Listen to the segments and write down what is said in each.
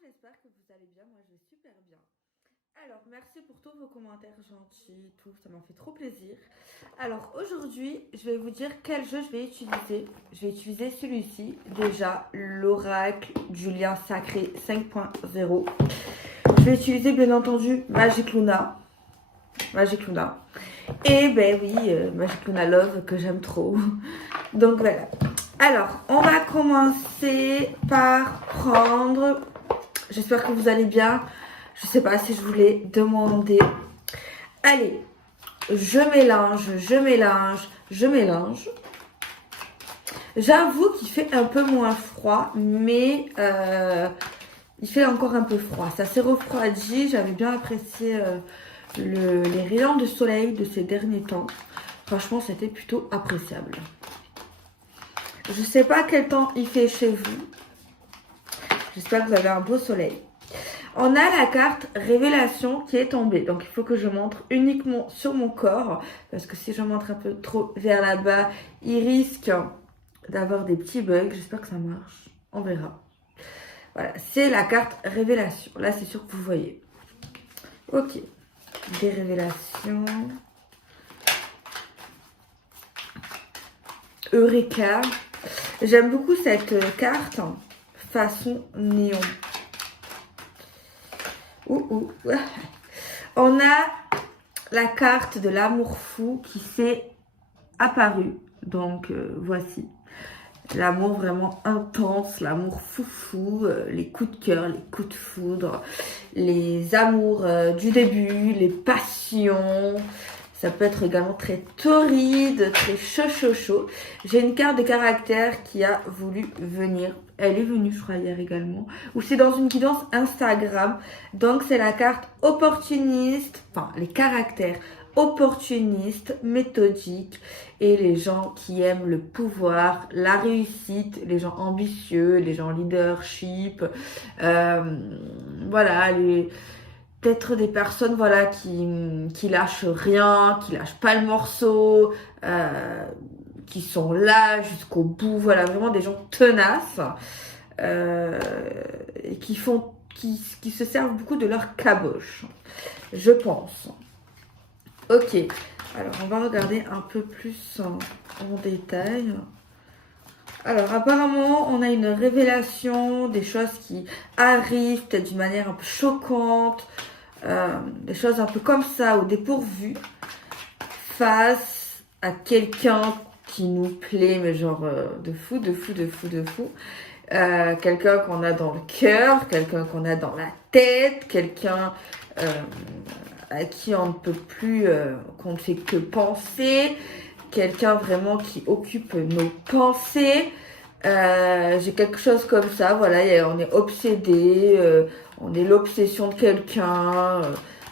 j'espère que vous allez bien. Moi, je vais super bien. Alors, merci pour tous vos commentaires gentils, tout, ça m'a fait trop plaisir. Alors, aujourd'hui, je vais vous dire quel jeu je vais utiliser. Je vais utiliser celui-ci, déjà, l'Oracle du lien sacré 5.0. Je vais utiliser, bien entendu, Magic Luna. Magic Luna. Et ben oui, Magic Luna Love, que j'aime trop. Donc, voilà. Alors, on va commencer par prendre... J'espère que vous allez bien. Je sais pas si je voulais demander. Allez, je mélange. J'avoue qu'il fait un peu moins froid, mais il fait encore un peu froid. Ça s'est refroidi. J'avais bien apprécié les rayons de soleil de ces derniers temps. Franchement, c'était plutôt appréciable. Je sais pas quel temps il fait chez vous. J'espère que vous avez un beau soleil. On a la carte révélation qui est tombée. Donc, il faut que je montre uniquement sur mon corps. Parce que si je montre un peu trop vers là-bas, il risque d'avoir des petits bugs. J'espère que ça marche. On verra. Voilà, c'est la carte révélation. Là, c'est sûr que vous voyez. Ok. Des révélations. Eureka. J'aime beaucoup cette carte façon néon. On a la carte de l'amour fou qui s'est apparue. Donc, voici. L'amour vraiment intense, l'amour foufou, les coups de cœur, les coups de foudre, les amours du début, les passions. Ça peut être également très torride, très chaud. J'ai une carte de caractère qui a voulu venir. Elle est venue, je crois, hier également. Ou c'est dans une guidance Instagram. Donc, c'est la carte opportuniste. Enfin, les caractères opportunistes, méthodiques. Et les gens qui aiment le pouvoir, la réussite. Les gens ambitieux, les gens leadership. Voilà, peut-être des personnes voilà qui lâchent rien, qui lâchent pas le morceau, qui sont là jusqu'au bout, voilà, vraiment des gens tenaces et qui se servent beaucoup de leur caboche, je pense. Ok, alors on va regarder un peu plus en détail. Alors apparemment on a une révélation, des choses qui arrivent peut-être d'une manière un peu choquante, des choses un peu comme ça au dépourvu face à quelqu'un qui nous plaît mais genre de fou. Quelqu'un qu'on a dans le cœur, quelqu'un qu'on a dans la tête, quelqu'un à qui on ne peut plus, qu'on ne fait que penser, quelqu'un vraiment qui occupe nos pensées. J'ai quelque chose comme ça, voilà, on est obsédé, on est l'obsession de quelqu'un,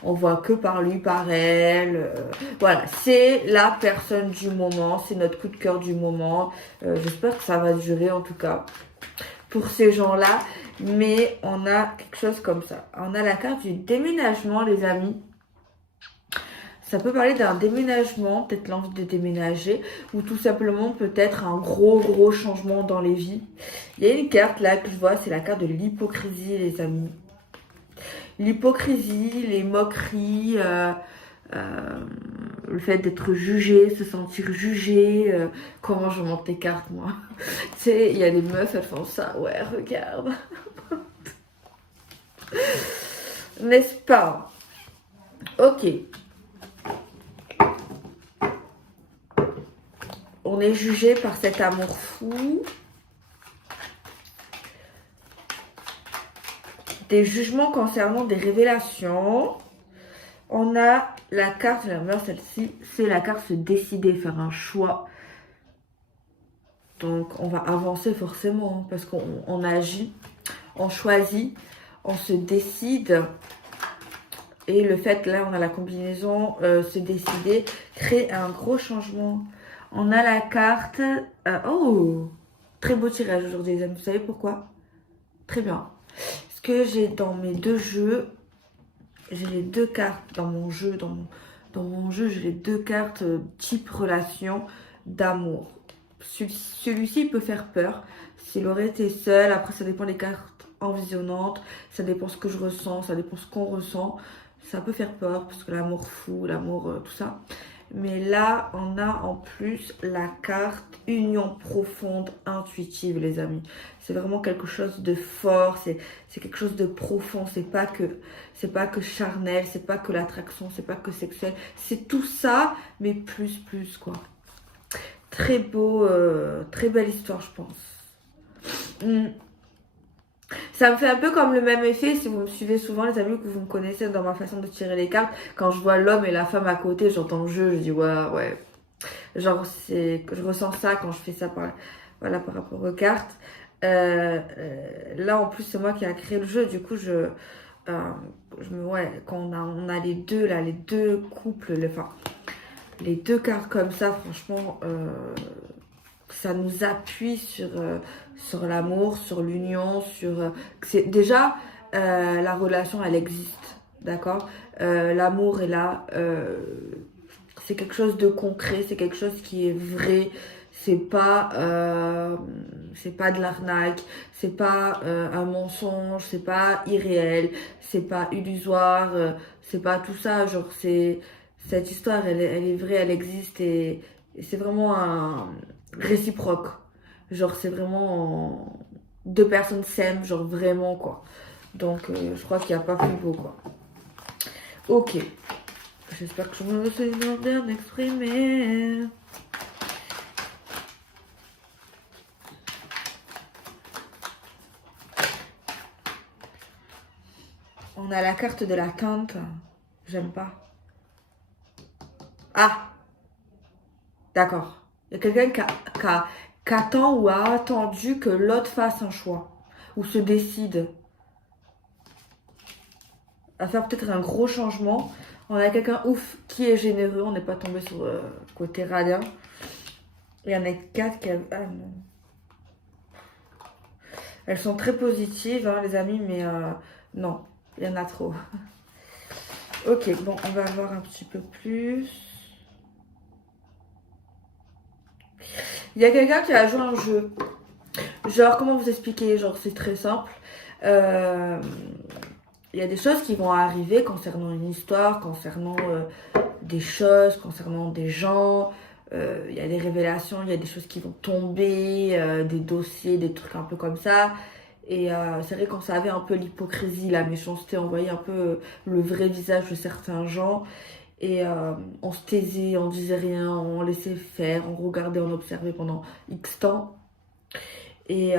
on voit que par lui, par elle, voilà, c'est la personne du moment, c'est notre coup de cœur du moment. J'espère que ça va durer en tout cas pour ces gens-là, mais on a quelque chose comme ça. On a la carte du déménagement, les amis. Ça peut parler d'un déménagement, peut-être l'envie de déménager, ou tout simplement peut-être un gros changement dans les vies. Il y a une carte là que je vois, c'est la carte de l'hypocrisie, les amis. L'hypocrisie, les moqueries, le fait d'être jugé, se sentir jugé. Comment je monte tes cartes, moi? Tu sais, il y a des meufs, elles font ça. Ouais, regarde. N'est-ce pas? Ok. On est jugé par cet amour fou. Des jugements concernant des révélations. On a la carte, j'aime bien celle-ci, c'est la carte se décider, faire un choix. Donc on va avancer forcément, hein, parce qu'on agit, on choisit, on se décide. Et le fait, là on a la combinaison, se décider, crée un gros changement. On a la carte... oh, très beau tirage aujourd'hui, les amis. Vous savez pourquoi? Très bien. Parce que j'ai dans mes deux jeux, j'ai les deux cartes dans mon jeu. Dans mon jeu, j'ai les deux cartes type relation d'amour. Celui-ci peut faire peur. S'il aurait été seul, après ça dépend des cartes envisionnante, ça dépend ce que je ressens, ça dépend ce qu'on ressent. Ça peut faire peur parce que l'amour fou, l'amour tout ça. Mais là, on a en plus la carte union profonde, intuitive, les amis. C'est vraiment quelque chose de fort, c'est quelque chose de profond. C'est pas que charnel, c'est pas que l'attraction, c'est pas que sexuel. C'est tout ça, mais plus, quoi. Très beau, très belle histoire, je pense. Ça me fait un peu comme le même effet, si vous me suivez souvent, les amis, que vous me connaissez dans ma façon de tirer les cartes. Quand je vois l'homme et la femme à côté, j'entends le jeu, je dis ouais. Genre, je ressens ça quand je fais ça voilà, par rapport aux cartes. Là, en plus, c'est moi qui a créé le jeu, du coup, quand on a les deux, là, les deux couples, les deux cartes comme ça, franchement, ça nous appuie sur l'amour, sur l'union, déjà la relation elle existe, d'accord. L'amour est là, c'est quelque chose de concret, c'est quelque chose qui est vrai, c'est pas de l'arnaque, c'est pas un mensonge, c'est pas irréel, c'est pas illusoire, c'est pas tout ça, genre cette histoire elle est vraie, elle existe et c'est vraiment un réciproque. Genre, c'est vraiment deux personnes s'aiment, genre vraiment quoi. Donc, je crois qu'il n'y a pas plus beau quoi. Ok. J'espère que je me suis bien exprimée. On a la carte de la quinte. J'aime pas. Ah, d'accord. Il y a quelqu'un qui attend ou a attendu que l'autre fasse un choix. Ou se décide à faire peut-être un gros changement. On a quelqu'un ouf qui est généreux. On n'est pas tombé sur le côté radin. Il y en a 4 qui... Ah non. Elles sont très positives, hein, les amis, mais non, il y en a trop. Ok, bon, on va voir un petit peu plus. Il y a quelqu'un qui a joué un jeu. Genre, comment vous expliquer? Genre, c'est très simple. Il y a des choses qui vont arriver concernant une histoire, concernant des choses, concernant des gens. Il y a des révélations, il y a des choses qui vont tomber, des dossiers, des trucs un peu comme ça. Et c'est vrai qu'on savait un peu l'hypocrisie, la méchanceté, on voyait un peu le vrai visage de certains gens. Et on se taisait, on disait rien, on laissait faire, on regardait, on observait pendant X temps. Et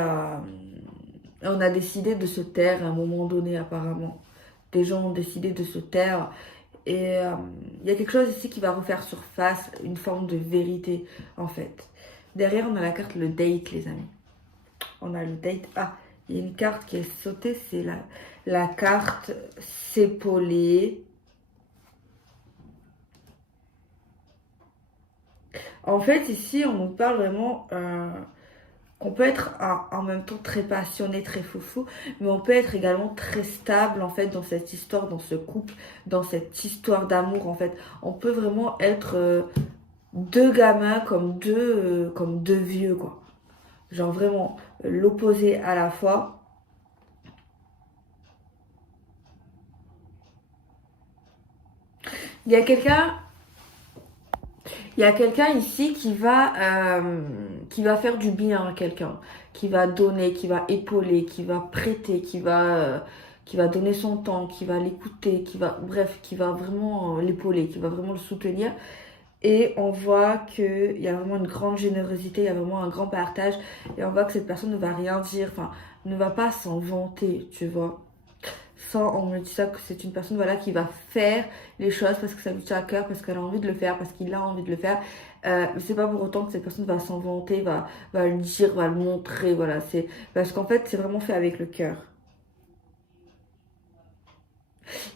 on a décidé de se taire à un moment donné apparemment. Des gens ont décidé de se taire. Et il y a quelque chose ici qui va refaire surface, une forme de vérité en fait. Derrière, on a la carte le date, les amis. On a le date. Ah, il y a une carte qui est sautée, c'est la carte s'épauler. En fait, ici, on nous parle vraiment qu'on peut être en même temps très passionné, très foufou, mais on peut être également très stable en fait dans cette histoire, dans ce couple, dans cette histoire d'amour en fait. On peut vraiment être deux gamins comme deux vieux quoi. Genre vraiment l'opposé à la fois. Il y a quelqu'un Il y a quelqu'un ici qui va faire du bien à quelqu'un, qui va donner, qui va épauler, qui va prêter, qui va donner son temps, qui va l'écouter, bref, qui va vraiment l'épauler, qui va vraiment le soutenir. Et on voit qu'il y a vraiment une grande générosité, il y a vraiment un grand partage. Et on voit que cette personne ne va rien dire, enfin, ne va pas s'en vanter, tu vois. On me dit ça que c'est une personne voilà, qui va faire les choses parce que ça lui tient à cœur, parce qu'elle a envie de le faire, parce qu'il a envie de le faire. Mais c'est pas pour autant que cette personne va s'en vanter, va le dire, va le montrer. Voilà, c'est parce qu'en fait, c'est vraiment fait avec le cœur.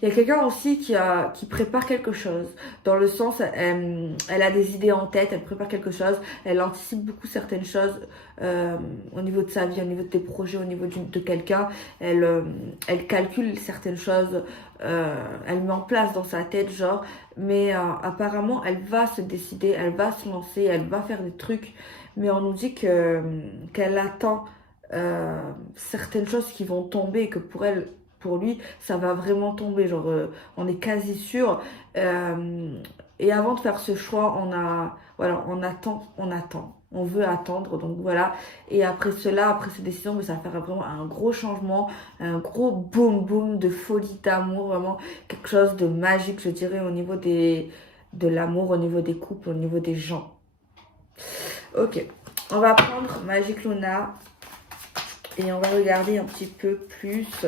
Il y a quelqu'un aussi qui prépare quelque chose. Dans le sens, elle a des idées en tête, elle prépare quelque chose, elle anticipe beaucoup certaines choses au niveau de sa vie, au niveau de tes projets, au niveau de quelqu'un. Elle calcule certaines choses, elle met en place dans sa tête, genre. Mais apparemment, elle va se décider, elle va se lancer, elle va faire des trucs. Mais on nous dit qu'elle attend certaines choses qui vont tomber, que pour elle, pour lui, ça va vraiment tomber. Genre, on est quasi sûr. Et avant de faire ce choix, voilà, on attend, on attend. On veut attendre, donc voilà. Et après cela, après cette décision, ça va faire vraiment un gros changement, un gros boom boom de folie d'amour, vraiment quelque chose de magique, je dirais, au niveau de l'amour, au niveau des couples, au niveau des gens. Ok, on va prendre Magic Luna et on va regarder un petit peu plus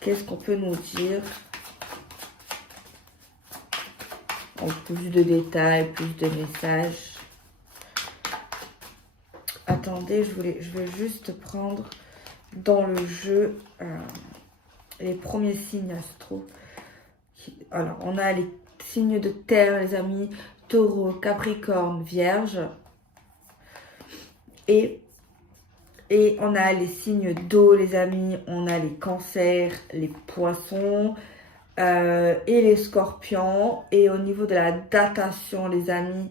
qu'est-ce qu'on peut nous dire. En plus de détails, plus de messages. Attendez, je vais juste prendre dans le jeu les premiers signes astro. Alors, on a les signes de terre, les amis, Taureau, Capricorne, Vierge. Et on a les signes d'eau, les amis. On a les cancers, les poissons et les scorpions. Et au niveau de la datation, les amis,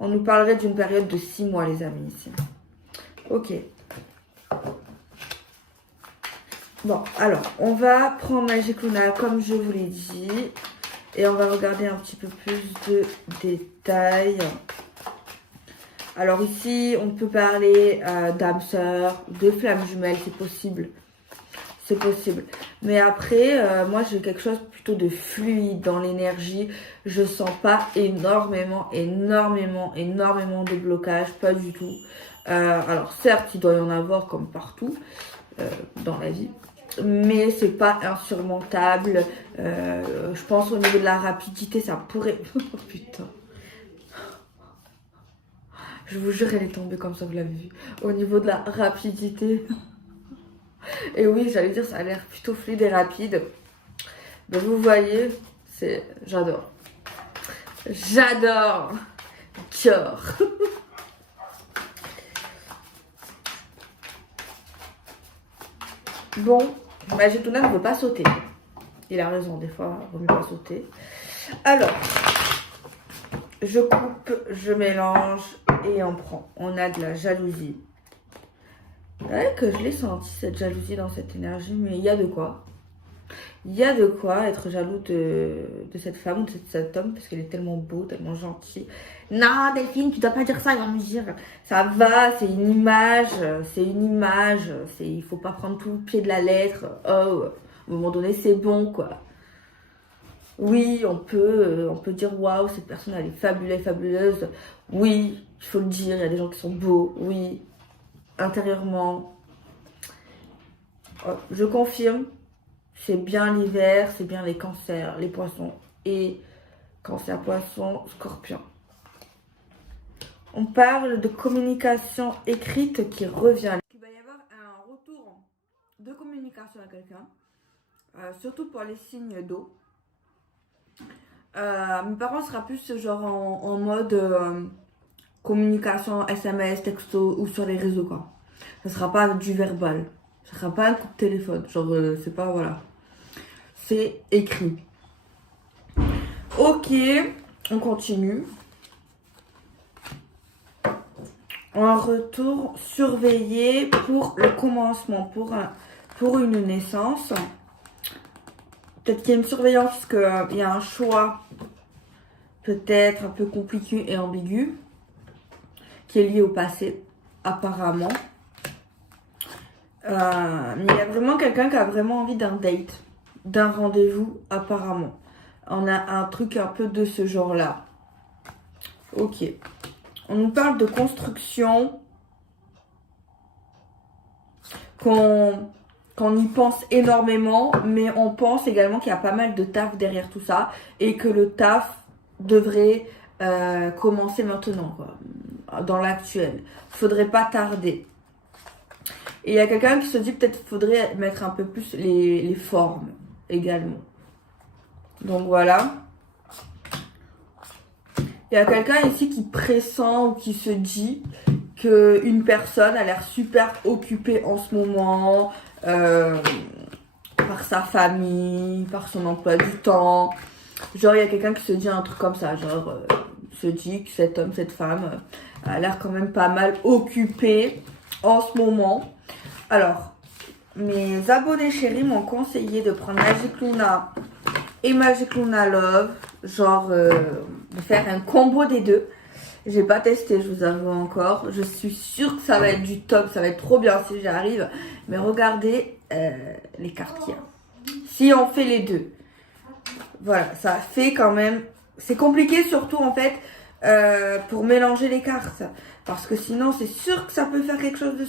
on nous parlerait d'une période de 6 mois, les amis, ici. Ok. Bon, alors, on va prendre Magic Luna comme je vous l'ai dit. Et on va regarder un petit peu plus de détails. Alors ici, on peut parler d'âme sœur, de flammes jumelles, c'est possible. C'est possible. Mais après, moi, j'ai quelque chose plutôt de fluide dans l'énergie. Je sens pas énormément de blocage. Pas du tout. Alors, certes, il doit y en avoir comme partout dans la vie. Mais c'est pas insurmontable. Je pense au niveau de la rapidité, ça pourrait... Oh putain. Je vous jure, elle est tombée comme ça, vous l'avez vu. Au niveau de la rapidité... Et oui, j'allais dire, ça a l'air plutôt fluide et rapide. Donc vous voyez, j'adore. J'adore. Dior. Bon, Magic Luna ne veut pas sauter. Il a raison, des fois, il vaut mieux pas sauter. Alors, je coupe, je mélange et on prend. On a de la jalousie. Ouais, que je l'ai senti, cette jalousie dans cette énergie, mais il y a de quoi. Il y a de quoi être jaloux de cette femme ou de cet homme, parce qu'elle est tellement beau, tellement gentil. Non, Delphine, tu dois pas dire ça, ils vont me dire. Ça va, c'est une image, il faut pas prendre tout le pied de la lettre. Oh, à un moment donné, c'est bon, quoi. Oui, on peut dire, waouh, cette personne, elle est fabuleuse. Oui, il faut le dire, il y a des gens qui sont beaux, oui. Intérieurement, je confirme, c'est bien l'hiver, c'est bien les cancers, les poissons et cancer, poisson, scorpion. On parle de communication écrite qui revient. Il va y avoir un retour de communication à quelqu'un, surtout pour les signes d'eau. Mes parents sera plus genre en mode communication, SMS, texto ou sur les réseaux, quoi. Ça sera pas du verbal. Ça sera pas un coup de téléphone. Genre, c'est pas, voilà. C'est écrit. Ok, on continue. Un retour surveillé pour le commencement, pour une naissance. Peut-être qu'il y a une surveillance parce qu'il y a un choix peut-être un peu compliqué et ambigu qui est lié au passé, apparemment. Mais il y a vraiment quelqu'un qui a vraiment envie d'un date, d'un rendez-vous, apparemment. On a un truc un peu de ce genre-là. Ok. On nous parle de construction, qu'on y pense énormément, mais on pense également qu'il y a pas mal de taf derrière tout ça et que le taf devrait commencer maintenant, quoi, dans l'actuel. Faudrait pas tarder. Et il y a quelqu'un qui se dit peut-être qu'il faudrait mettre un peu plus les formes également. Donc voilà. Il y a quelqu'un ici qui pressent ou qui se dit qu'une personne a l'air super occupée en ce moment par sa famille, par son emploi du temps. Genre, il y a quelqu'un qui se dit un truc comme ça. Genre, se dit que cet homme, cette femme a l'air quand même pas mal occupé en ce moment. Alors, mes abonnés chéris m'ont conseillé de prendre Magic Luna et Magic Luna Love. Genre, de faire un combo des deux. J'ai pas testé, je vous avoue encore. Je suis sûre que ça va être du top. Ça va être trop bien si j'y arrive. Mais regardez les cartes qu'il y a. Si on fait les deux. Voilà, ça fait quand même... C'est compliqué surtout en fait pour mélanger les cartes. Parce que sinon c'est sûr que ça peut faire quelque chose de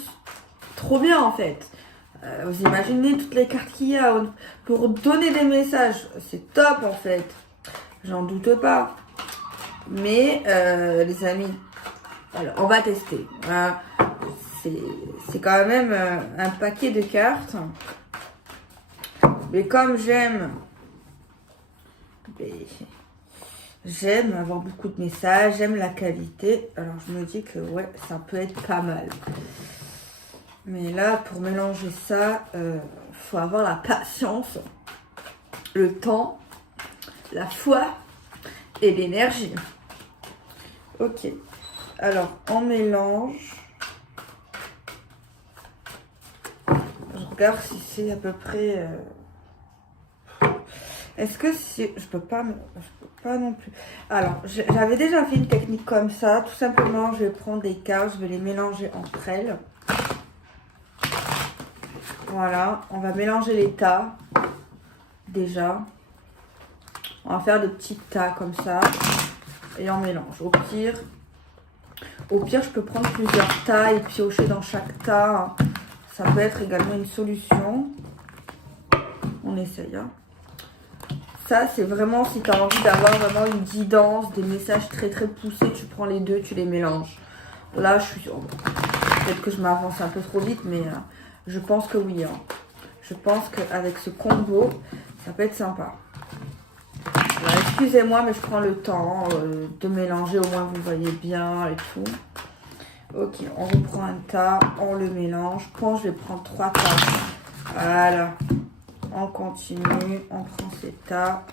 trop bien en fait. Vous imaginez toutes les cartes qu'il y a pour donner des messages. C'est top en fait. J'en doute pas. Mais les amis, alors, on va tester. Voilà. C'est quand même un paquet de cartes. Mais comme j'aime avoir beaucoup de messages, j'aime la qualité. Alors je me dis que ouais, ça peut être pas mal. Mais là, pour mélanger ça, faut avoir la patience, le temps, la foi et l'énergie. Ok. Alors, on mélange. Je regarde si c'est à peu près... Est-ce que c'est... Je peux pas non plus. Alors, j'avais déjà fait une technique comme ça. Tout simplement, je vais prendre des cartes, je vais les mélanger entre elles. Voilà, on va mélanger les tas. Déjà. On va faire des petits tas comme ça. Et on mélange. Au pire, je peux prendre plusieurs tas et piocher dans chaque tas. Ça peut être également une solution. On essaye, hein. Ça, c'est vraiment si tu as envie d'avoir vraiment une guidance, des messages très très poussés, tu prends les deux, tu les mélanges. Là, je suis... Peut-être que je m'avance un peu trop vite, mais je pense que oui. Hein. Je pense qu'avec ce combo, ça peut être sympa. Alors, excusez-moi, mais je prends le temps de mélanger, au moins vous voyez bien et tout. Ok, on reprend un tas, on le mélange. Je pense que je vais prendre 3 tas. Voilà. On continue, on prend ces tas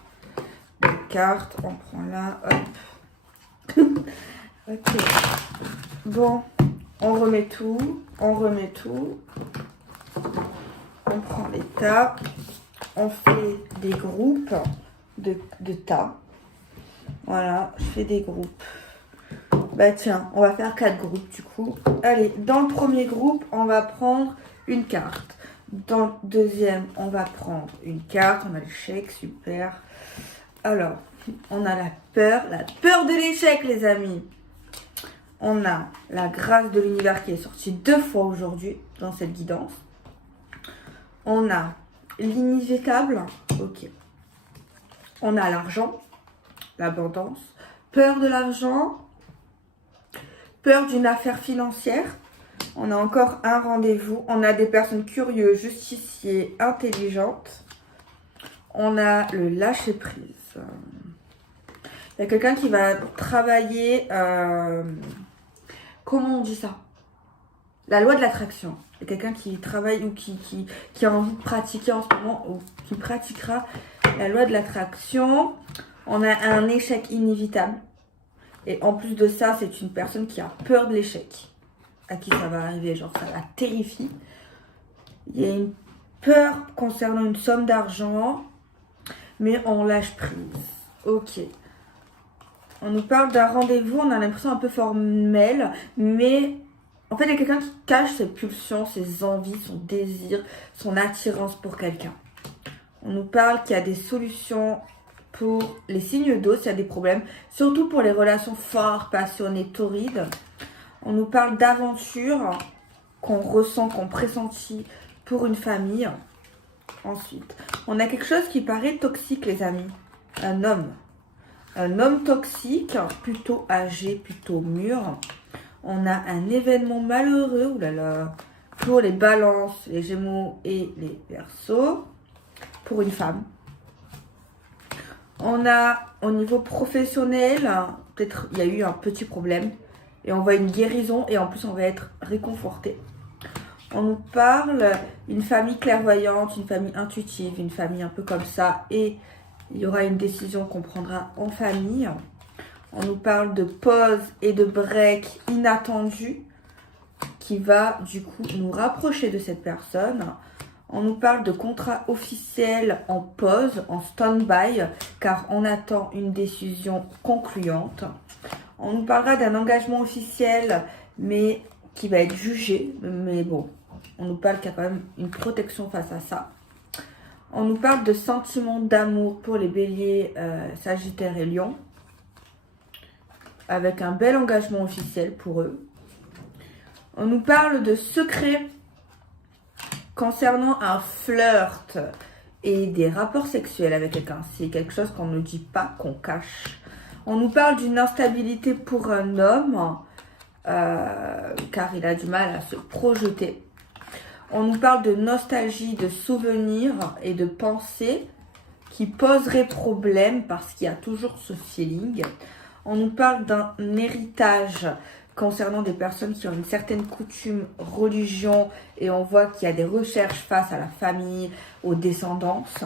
de cartes, on prend là, hop. Ok. Bon, on remet tout, on prend les tas, on fait des groupes de tas. Voilà, je fais des groupes. Bah tiens, on va faire 4 groupes du coup. Allez, dans le premier groupe, on va prendre une carte. Dans le deuxième, on va prendre une carte. On a l'échec, super. Alors, on a la peur de l'échec, les amis. On a la grâce de l'univers qui est sortie 2 fois aujourd'hui dans cette guidance. On a l'inévitable, ok. On a l'argent, l'abondance, peur de l'argent, peur d'une affaire financière. On a encore un rendez-vous. On a des personnes curieuses, justiciers, intelligentes. On a le lâcher-prise. Il y a quelqu'un qui va travailler... comment on dit ça? La loi de l'attraction. Il y a quelqu'un qui travaille ou qui a envie de pratiquer en ce moment ou qui pratiquera la loi de l'attraction. On a un échec inévitable. Et en plus de ça, c'est une personne qui a peur de l'échec. À qui ça va arriver, genre ça la terrifie. Il y a une peur concernant une somme d'argent, mais on lâche prise. Ok. On nous parle d'un rendez-vous, on a l'impression un peu formel, mais en fait il y a quelqu'un qui cache ses pulsions, ses envies, son désir, son attirance pour quelqu'un. On nous parle qu'il y a des solutions pour les signes d'eau s'il y a des problèmes, surtout pour les relations fortes, passionnées, torrides. On nous parle d'aventure qu'on ressent, qu'on pressentit pour une famille. Ensuite, on a quelque chose qui paraît toxique, les amis. Un homme. Un homme toxique, plutôt âgé, plutôt mûr. On a un événement malheureux, oulala, pour les balances, les gémeaux et les verseaux. Pour une femme. On a, au niveau professionnel, peut-être il y a eu un petit problème. Et on voit une guérison et en plus on va être réconforté. On nous parle d'une famille clairvoyante, une famille intuitive, une famille un peu comme ça. Et Il y aura une décision qu'on prendra en famille. On nous parle de pause et de break inattendu qui va du coup nous rapprocher de cette personne. On nous parle de contrat officiel en pause, en stand-by, car on attend une décision concluante. On nous parlera d'un engagement officiel, mais qui va être jugé. Mais bon, on nous parle qu'il y a quand même une protection face à ça. On nous parle de sentiments d'amour pour les béliers, Sagittaire et Lion, avec un bel engagement officiel pour eux. On nous parle de secrets concernant un flirt et des rapports sexuels avec quelqu'un. C'est quelque chose qu'on ne dit pas, qu'on cache. On nous parle d'une instabilité pour un homme, car il a du mal à se projeter. On nous parle de nostalgie, de souvenirs et de pensées qui poseraient problème parce qu'il y a toujours ce feeling. On nous parle d'un héritage concernant des personnes qui ont une certaine coutume, religion, et on voit qu'il y a des recherches face à la famille, aux descendances.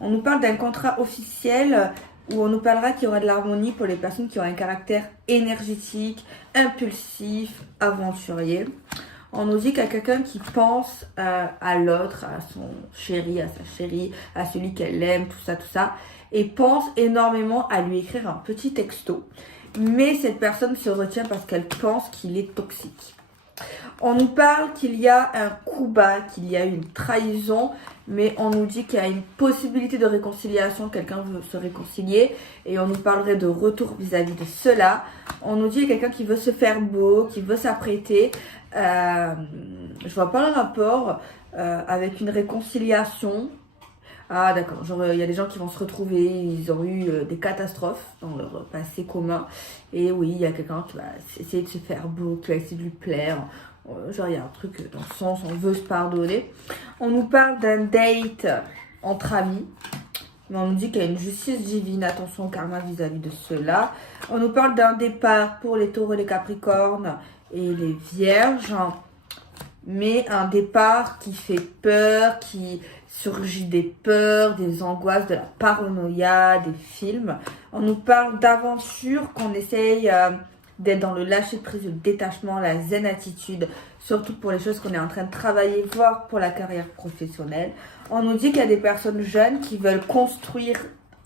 On nous parle d'un contrat officiel où on nous parlera qu'il y aura de l'harmonie pour les personnes qui ont un caractère énergétique, impulsif, aventurier. On nous dit qu'il y a quelqu'un qui pense à l'autre, à son chéri, à sa chérie, à celui qu'elle aime, tout ça, et pense énormément à lui écrire un petit texto. Mais cette personne se retient parce qu'elle pense qu'il est toxique. On nous parle qu'il y a un coup bas, qu'il y a une trahison, mais on nous dit qu'il y a une possibilité de réconciliation, quelqu'un veut se réconcilier, et on nous parlerait de retour vis-à-vis de cela. On nous dit qu'il y a quelqu'un qui veut se faire beau, qui veut s'apprêter. Je vois pas le rapport avec une réconciliation. Ah d'accord, genre il y a des gens qui vont se retrouver, ils ont eu des catastrophes dans leur passé commun. Et oui, il y a quelqu'un qui va essayer de se faire beau, qui va essayer de lui plaire. Genre il y a un truc dans le sens, on veut se pardonner. On nous parle d'un date entre amis. Mais on nous dit qu'il y a une justice divine, attention au karma vis-à-vis de cela. On nous parle d'un départ pour les taureaux, les capricornes et les vierges. Mais un départ qui fait peur, qui surgit des peurs, des angoisses, de la paranoïa, des films. On nous parle d'aventures, qu'on essaye d'être dans le lâcher prise, le détachement, la zen attitude, surtout pour les choses qu'on est en train de travailler, voire pour la carrière professionnelle. On nous dit qu'il y a des personnes jeunes qui veulent construire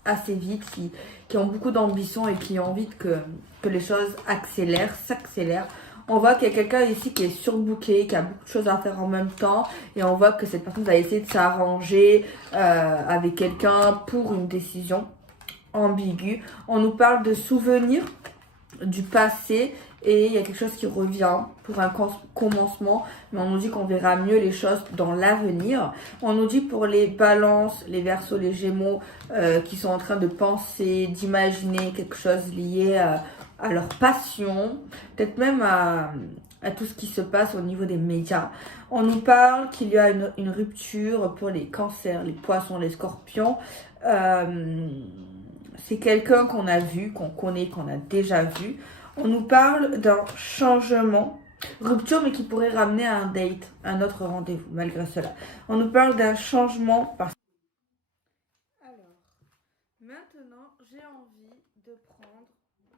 assez vite, qui ont beaucoup d'ambition et qui ont envie que les choses s'accélèrent. On voit qu'il y a quelqu'un ici qui est surbooké, qui a beaucoup de choses à faire en même temps. Et on voit que cette personne va essayer de s'arranger avec quelqu'un pour une décision ambiguë. On nous parle de souvenirs du passé et il y a quelque chose qui revient pour un commencement. Mais on nous dit qu'on verra mieux les choses dans l'avenir. On nous dit pour les balances, les verseaux, les gémeaux qui sont en train de penser, d'imaginer quelque chose lié à leur passion, peut-être même à tout ce qui se passe au niveau des médias. On nous parle qu'il y a une rupture pour les cancers, les poissons, les scorpions. C'est quelqu'un qu'on a vu, qu'on connaît, qu'on a déjà vu. On nous parle d'un changement, rupture, mais qui pourrait ramener à un date, un autre rendez-vous, malgré cela. On nous parle d'un changement parce... Alors, maintenant, j'ai envie de prendre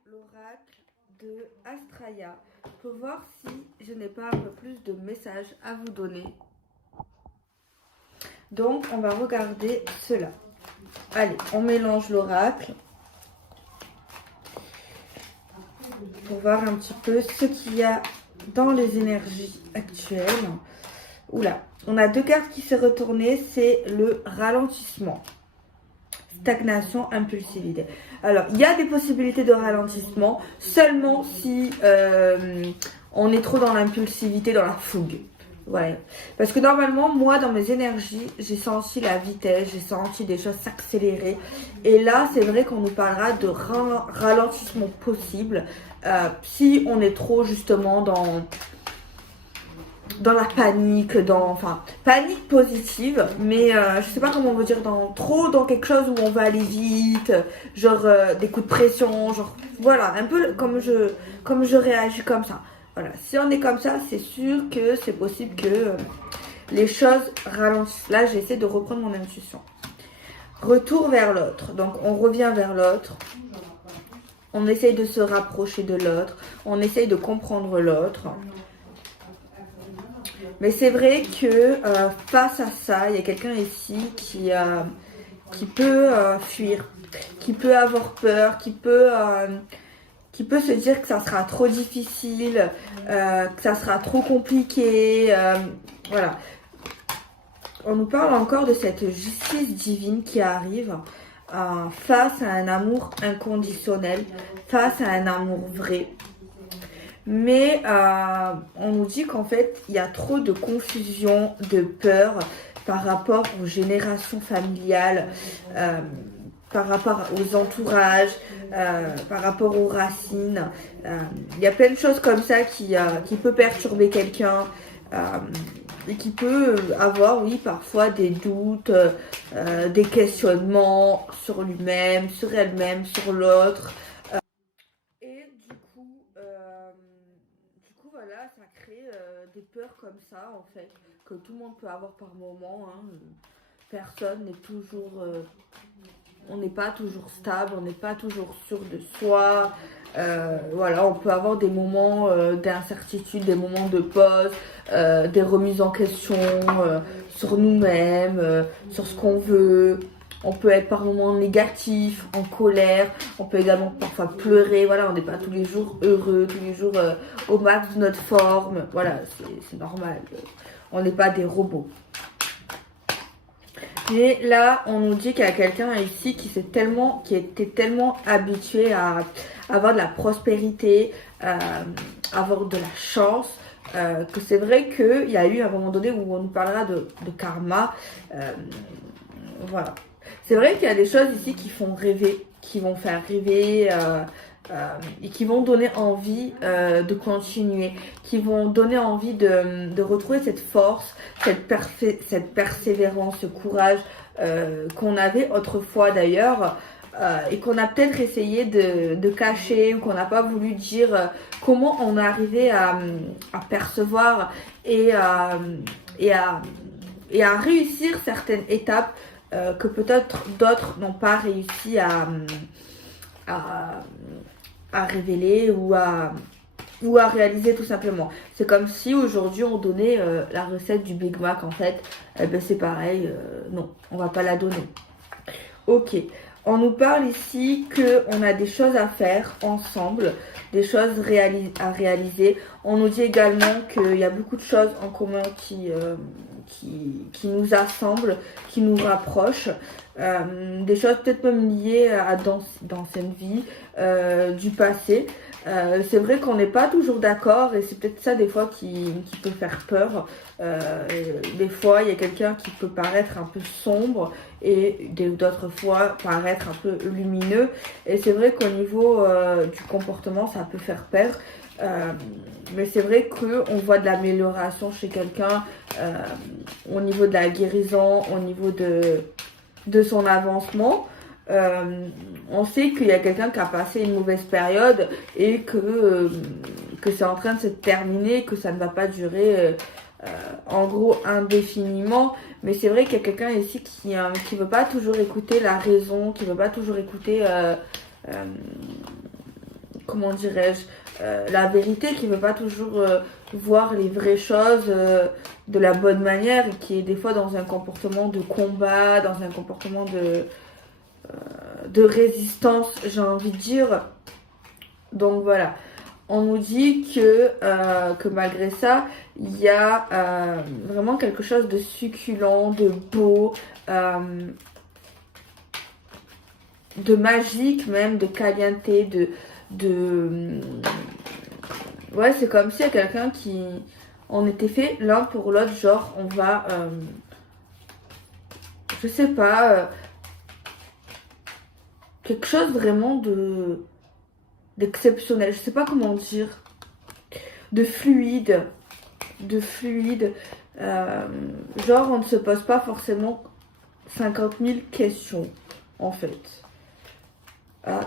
l'oracle de Astraya pour voir si je n'ai pas un peu plus de messages à vous donner. Donc, on va regarder cela. Allez, on mélange l'oracle pour voir un petit peu ce qu'il y a dans les énergies actuelles. Oula, on a deux cartes qui s'est retournées, c'est le ralentissement. Stagnation, impulsivité. Alors, il y a des possibilités de ralentissement seulement si on est trop dans l'impulsivité, dans la fougue. Ouais. Parce que normalement, moi, dans mes énergies, j'ai senti la vitesse, j'ai senti des choses s'accélérer. Et là, c'est vrai qu'on nous parlera de ralentissement possible si on est trop justement dans la panique, panique positive, mais je sais pas comment on veut dire, trop dans quelque chose où on va aller vite, genre des coups de pression, genre voilà, un peu comme je réagis comme ça. Voilà, si on est comme ça, c'est sûr que c'est possible que les choses ralentissent. Là, j'essaie de reprendre mon intuition. Retour vers l'autre. Donc on revient vers l'autre. On essaye de se rapprocher de l'autre. On essaye de comprendre l'autre. Mais c'est vrai que face à ça, il y a quelqu'un ici qui peut fuir, qui peut avoir peur, qui peut se dire que ça sera trop difficile, que ça sera trop compliqué. Voilà. On nous parle encore de cette justice divine qui arrive face à un amour inconditionnel, face à un amour vrai. Mais on nous dit qu'en fait, il y a trop de confusion, de peur par rapport aux générations familiales, par rapport aux entourages, par rapport aux racines. Il y a plein de choses comme ça qui peut perturber quelqu'un et qui peut avoir, oui, parfois des doutes, des questionnements sur lui-même, sur elle-même, sur l'autre. Et du coup, voilà, ça crée des peurs comme ça, en fait, que tout le monde peut avoir par moment. Hein. Personne n'est toujours... on n'est pas toujours stable, on n'est pas toujours sûr de soi. Voilà, on peut avoir des moments d'incertitude, des moments de pause, des remises en question sur nous-mêmes, sur ce qu'on veut. On peut être par moments négatif, en colère. On peut également parfois pleurer. Voilà, on n'est pas tous les jours heureux, tous les jours au max de notre forme. Voilà, c'est normal. On n'est pas des robots. Mais là, on nous dit qu'il y a quelqu'un ici qui était tellement habitué à avoir de la prospérité, avoir de la chance, que c'est vrai qu'il y a eu un moment donné où on nous parlera de karma. Voilà. C'est vrai qu'il y a des choses ici qui font rêver, qui vont faire rêver et qui vont donner envie de continuer, qui vont donner envie de retrouver cette force, cette persévérance, ce courage qu'on avait autrefois d'ailleurs et qu'on a peut-être essayé de cacher ou qu'on n'a pas voulu dire comment on est arrivé à percevoir et à réussir certaines étapes que peut-être d'autres n'ont pas réussi à révéler ou à réaliser tout simplement. C'est comme si aujourd'hui on donnait la recette du Big Mac en fait. Eh ben c'est pareil, non, on va pas la donner. Ok, on nous parle ici qu'on a des choses à faire ensemble, des choses à réaliser. On nous dit également qu'il y a beaucoup de choses en commun qui nous assemblent, qui nous rapprochent. Des choses peut-être même liées à d'anciennes vies, du passé. C'est vrai qu'on n'est pas toujours d'accord et c'est peut-être ça des fois qui peut faire peur. Des fois, il y a quelqu'un qui peut paraître un peu sombre et d'autres fois paraître un peu lumineux. Et c'est vrai qu'au niveau du comportement, ça peut faire peur. Mais c'est vrai qu'on voit de l'amélioration chez quelqu'un au niveau de la guérison, au niveau de son avancement. On sait qu'il y a quelqu'un qui a passé une mauvaise période et que c'est en train de se terminer, que ça ne va pas durer en gros indéfiniment. Mais c'est vrai qu'il y a quelqu'un ici qui veut pas toujours écouter la raison, qui veut pas toujours écouter comment dirais-je, la vérité, qui veut pas toujours voir les vraies choses de la bonne manière et qui est des fois dans un comportement de combat, dans un comportement de résistance, j'ai envie de dire. Donc voilà, on nous dit que malgré ça, il y a vraiment quelque chose de succulent, de beau, de magique même, de caliente, ouais, c'est comme s'il y a quelqu'un qui... On était fait l'un pour l'autre, genre on va... je sais pas... quelque chose vraiment d'exceptionnel, je sais pas comment dire, de fluide, genre on ne se pose pas forcément 50 000 questions en fait. Ah.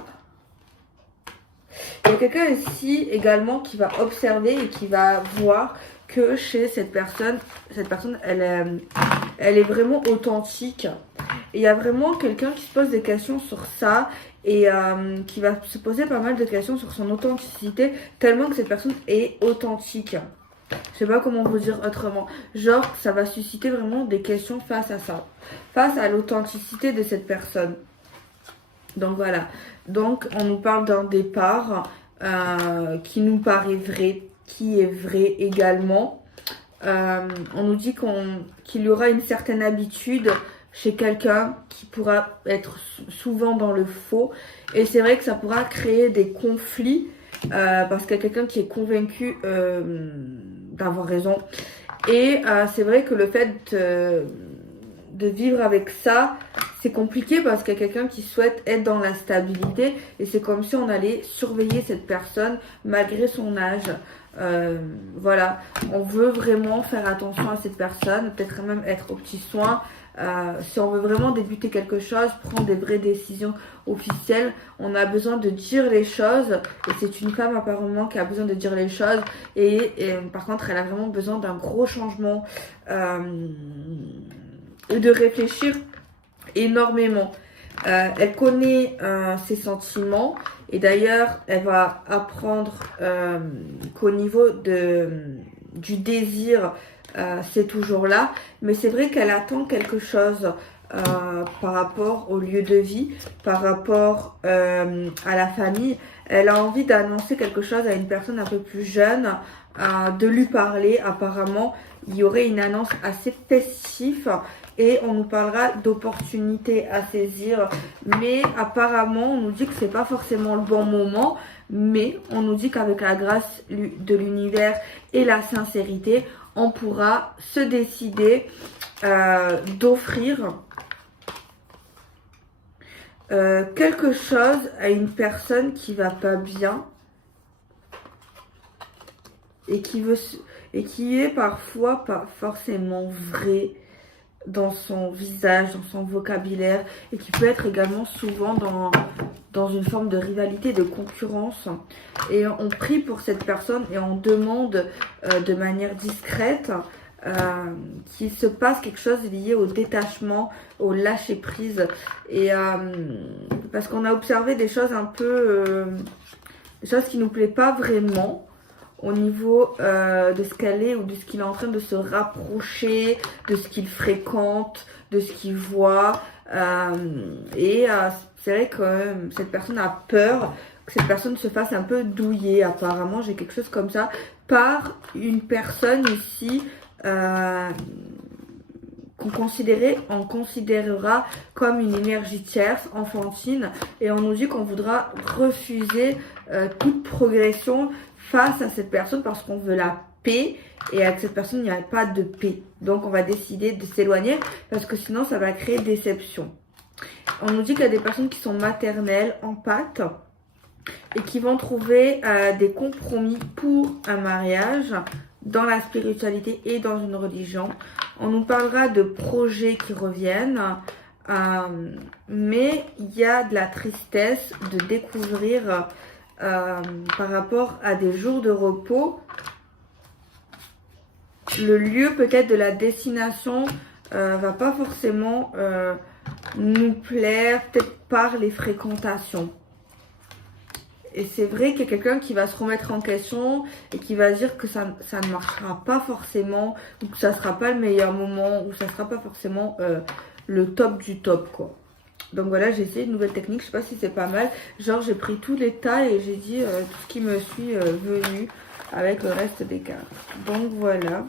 Il y a quelqu'un ici également qui va observer et qui va voir que chez cette personne elle est vraiment authentique. Et il y a vraiment quelqu'un qui se pose des questions sur ça et qui va se poser pas mal de questions sur son authenticité, tellement que cette personne est authentique. Je sais pas comment vous dire autrement. Genre, ça va susciter vraiment des questions face à ça, face à l'authenticité de cette personne. Donc voilà. Donc on nous parle d'un départ qui nous paraît vrai, qui est vrai également. On nous dit qu'il y aura une certaine habitude chez quelqu'un qui pourra être souvent dans le faux. Et c'est vrai que ça pourra créer des conflits parce qu'il y a quelqu'un qui est convaincu d'avoir raison. Et c'est vrai que le fait de vivre avec ça, c'est compliqué parce qu'il y a quelqu'un qui souhaite être dans la stabilité et c'est comme si on allait surveiller cette personne malgré son âge. Voilà, on veut vraiment faire attention à cette personne, peut-être même être aux petits soins. Si on veut vraiment débuter quelque chose, prendre des vraies décisions officielles, on a besoin de dire les choses. Et c'est une femme apparemment qui a besoin de dire les choses. Et par contre, elle a vraiment besoin d'un gros changement et de réfléchir énormément. Elle connaît ses sentiments et d'ailleurs elle va apprendre qu'au niveau du désir c'est toujours là, mais c'est vrai qu'elle attend quelque chose par rapport au lieu de vie, par rapport à la famille. Elle a envie d'annoncer quelque chose à une personne un peu plus jeune, de lui parler. Apparemment il y aurait une annonce assez festive et on nous parlera d'opportunités à saisir, mais apparemment on nous dit que c'est pas forcément le bon moment, mais on nous dit qu'avec la grâce de l'univers et la sincérité, on pourra se décider d'offrir quelque chose à une personne qui va pas bien et qui est parfois pas forcément vrai dans son visage, dans son vocabulaire, et qui peut être également souvent dans une forme de rivalité, de concurrence. Et on prie pour cette personne et on demande de manière discrète qu'il se passe quelque chose lié au détachement, au lâcher prise. Et parce qu'on a observé des choses un peu, des choses qui nous plaît pas vraiment au niveau de ce qu'elle est ou de ce qu'il est en train de se rapprocher, de ce qu'il fréquente, de ce qu'il voit. C'est vrai que cette personne a peur que cette personne se fasse un peu douiller. Apparemment, j'ai quelque chose comme ça par une personne ici on considérera comme une énergie tierce, enfantine, et on nous dit qu'on voudra refuser toute progression face à cette personne parce qu'on veut la paix, et avec cette personne il n'y a pas de paix. Donc on va décider de s'éloigner parce que sinon ça va créer déception. On nous dit qu'il y a des personnes qui sont maternelles, empathes, et qui vont trouver des compromis pour un mariage dans la spiritualité et dans une religion. On nous parlera de projets qui reviennent, mais il y a de la tristesse de découvrir par rapport à des jours de repos. Le lieu peut-être de la destination va pas forcément nous plaire, peut-être par les fréquentations. Et c'est vrai qu'il y a quelqu'un qui va se remettre en question et qui va dire que ça ne marchera pas forcément, ou que ça ne sera pas le meilleur moment, ou ça ne sera pas forcément le top du top, quoi. Donc voilà, j'ai essayé une nouvelle technique, je sais pas si c'est pas mal. Genre j'ai pris tous les tas et j'ai dit tout ce qui me suis venu avec le reste des cartes. Donc voilà,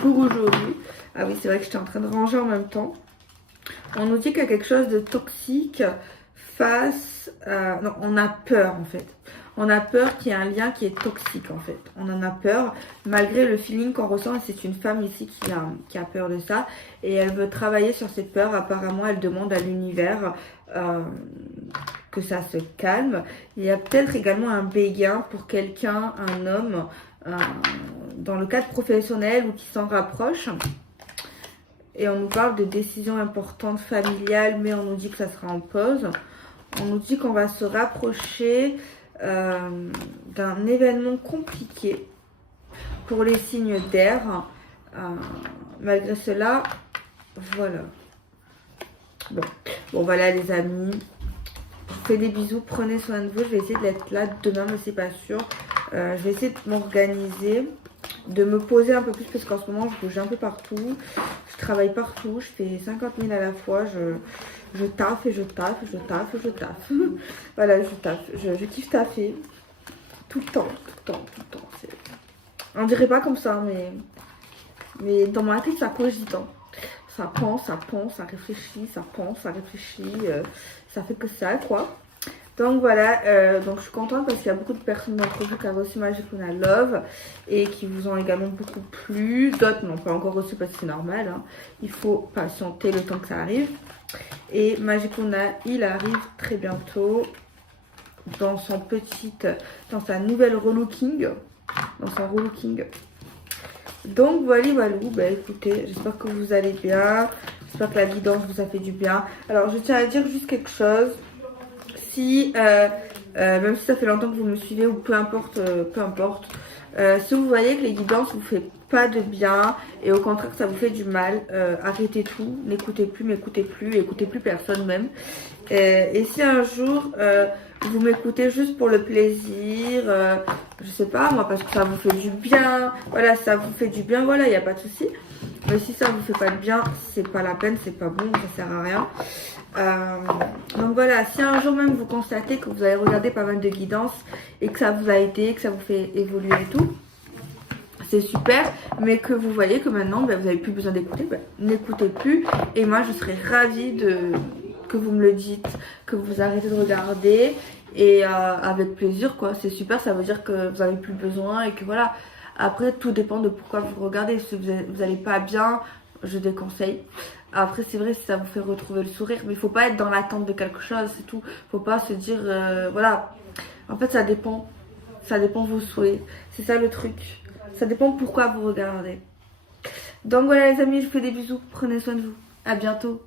pour aujourd'hui. Ah oui, c'est vrai que j'étais en train de ranger en même temps. On nous dit qu'il y a quelque chose de toxique face à... Non, on a peur en fait. On a peur qu'il y ait un lien qui est toxique en fait. On en a peur malgré le feeling qu'on ressent. Et c'est une femme ici qui a peur de ça. Et elle veut travailler sur cette peur. Apparemment, elle demande à l'univers que ça se calme. Il y a peut-être également un béguin pour quelqu'un, un homme, dans le cadre professionnel ou qui s'en rapproche. Et on nous parle de décisions importantes familiales, mais on nous dit que ça sera en pause. On nous dit qu'on va se rapprocher d'un événement compliqué pour les signes d'air. Malgré cela, voilà. Bon voilà les amis. Je vous fais des bisous, prenez soin de vous. Je vais essayer d'être là demain, mais c'est pas sûr. Je vais essayer de m'organiser, de me poser un peu plus parce qu'en ce moment je bouge un peu partout. Je travaille partout, je fais 50 000 à la fois. Je taffe et je taffe et je taffe et je taffe. Voilà, je taffe. Je kiffe taffer. Tout le temps, tout le temps, tout le temps. On dirait pas comme ça, mais dans ma tête ça cogite. Hein. Ça pense, ça réfléchit, ça pense, ça réfléchit. Ça fait que ça, quoi. Donc voilà, donc je suis contente parce qu'il y a beaucoup de personnes d'entre vous qui ont reçu Magicuna Love et qui vous ont également beaucoup plu. D'autres n'ont pas encore reçu parce que c'est normal. Hein. Il faut patienter le temps que ça arrive. Et Magicuna, il arrive très bientôt dans sa nouvelle relooking. Dans son relooking. Donc voilà, bah écoutez, j'espère que vous allez bien. J'espère que la guidance vous a fait du bien. Alors je tiens à dire juste quelque chose. Si, même si ça fait longtemps que vous me suivez ou peu importe, si vous voyez que les guidances vous fait pas de bien et au contraire que ça vous fait du mal, arrêtez tout, n'écoutez plus, m'écoutez plus, écoutez plus personne même. Et si un jour vous m'écoutez juste pour le plaisir, je sais pas moi, parce que ça vous fait du bien, voilà, ça vous fait du bien, voilà, il n'y a pas de souci. Mais si ça vous fait pas de bien, c'est pas la peine, c'est pas bon, ça sert à rien. Donc voilà, si un jour même vous constatez que vous avez regardé pas mal de guidances et que ça vous a aidé, que ça vous fait évoluer et tout, c'est super, mais que vous voyez que maintenant vous n'avez plus besoin d'écouter, n'écoutez plus. Et moi je serais ravie que vous me le dites, que vous arrêtez de regarder et avec plaisir quoi, c'est super, ça veut dire que vous n'avez plus besoin et que voilà. Après tout dépend de pourquoi vous regardez, si vous n'allez pas bien, je déconseille. Après c'est vrai si ça vous fait retrouver le sourire, mais il faut pas être dans l'attente de quelque chose, c'est tout. Faut pas se dire voilà. En fait ça dépend de vos souhaits, c'est ça le truc. Ça dépend pourquoi vous regardez. Donc voilà les amis, je vous fais des bisous, prenez soin de vous. À bientôt.